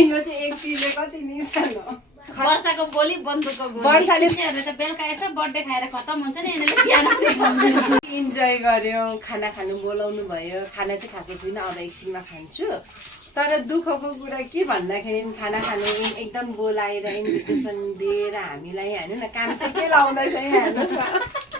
यो चाहिँ एक तिरले कति निशान हो वर्षाको गोली बन्दुकको गोली वर्षाले त बेलुका यसो बर्थडे खाएर खत्तम हुन्छ नि यिनीहरूले बिहान इन्जोय गर्यो खाना खानु बोलाउनु भयो खाना चाहिँ खाएको छुइनँ अब एकछिनमा खान्छु तर दुःखको कुरा के भन्दाखेरि खाना खानु एकदम बोलाएर इन्भिटेसन दिएर हामीलाई होइन न काम चाहिँ के लाउँदैछ हेर्नुहोस्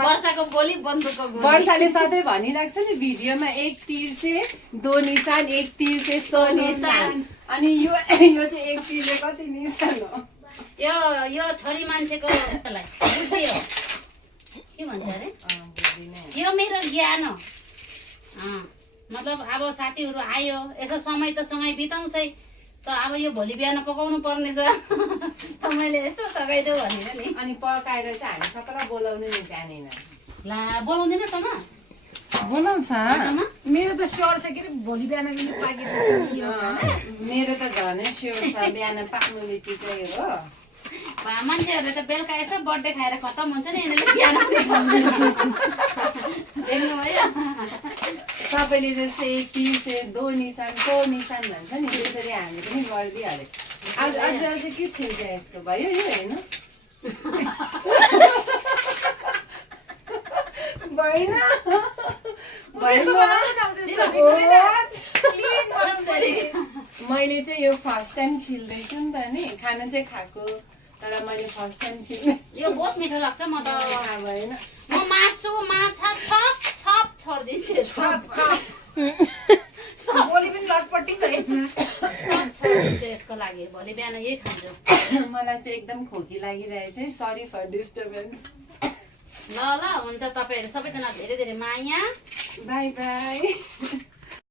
वर्षाको गोली बन्दुकको गोली वर्षाले सधैँ भनिरहेको छ नि भिडियोमा एक तीर से दो निशान एक तीर से सो निशान अनि यो चाहिँ एक तीरले कति निशान हो यो छोरी मान्छेको बुद्धि हो के भन्छ अरे यो मेरो ज्ञान हो मतलब अब साथीहरू आयो यसो समय त सँगै बिताउँछै त अब यो भोलि बिहान पकाउनु पर्ने छ त मैले यसो सघाइदेऊ भनेर नि अनि पकाएर चाहिँ हामी सबैलाई बोलाउनु नि जानेन ला बोलाउँदैन त म बोलाउँछ मेरो त स्योर छ के भोलि बिहान पनि पाकेको मेरो त झनै स्योर छ बिहान पाक्नु बित्तिकै हो मान्छेहरूले त बेलुका यसो बर्थडे खाएर खत्तम हुन्छ नि यिनीहरूले बिहान देख्नु भयो सबैले जस्तै एक तीर से दो निशान सो निशान भन्छ नि त्यसरी हामी पनि गरिदिइहाल्यो आज अझ अझ के छिल्छ यसको भयो यो हेर्नु भएन मैले चाहिँ यो फर्स्ट टाइम छिल्दैछु नि त नि खाना चाहिँ खाएको तर मैले फर्स्ट टाइम छिल्दै यो बहुत मिठो लाग्छ म त थाहा भएन म मासु माछा छप छप छोडिदिन्छु भोलि पनि लटपट्टि छ यसको लागि भोलि बिहान यही खान्छु मलाई चाहिँ एकदम खोकी लागिरहेछ है सरी फर डिस्टर्बेन्स ल ल हुन्छ तपाईँहरू सबैजना धेरै धेरै माया बाई बाई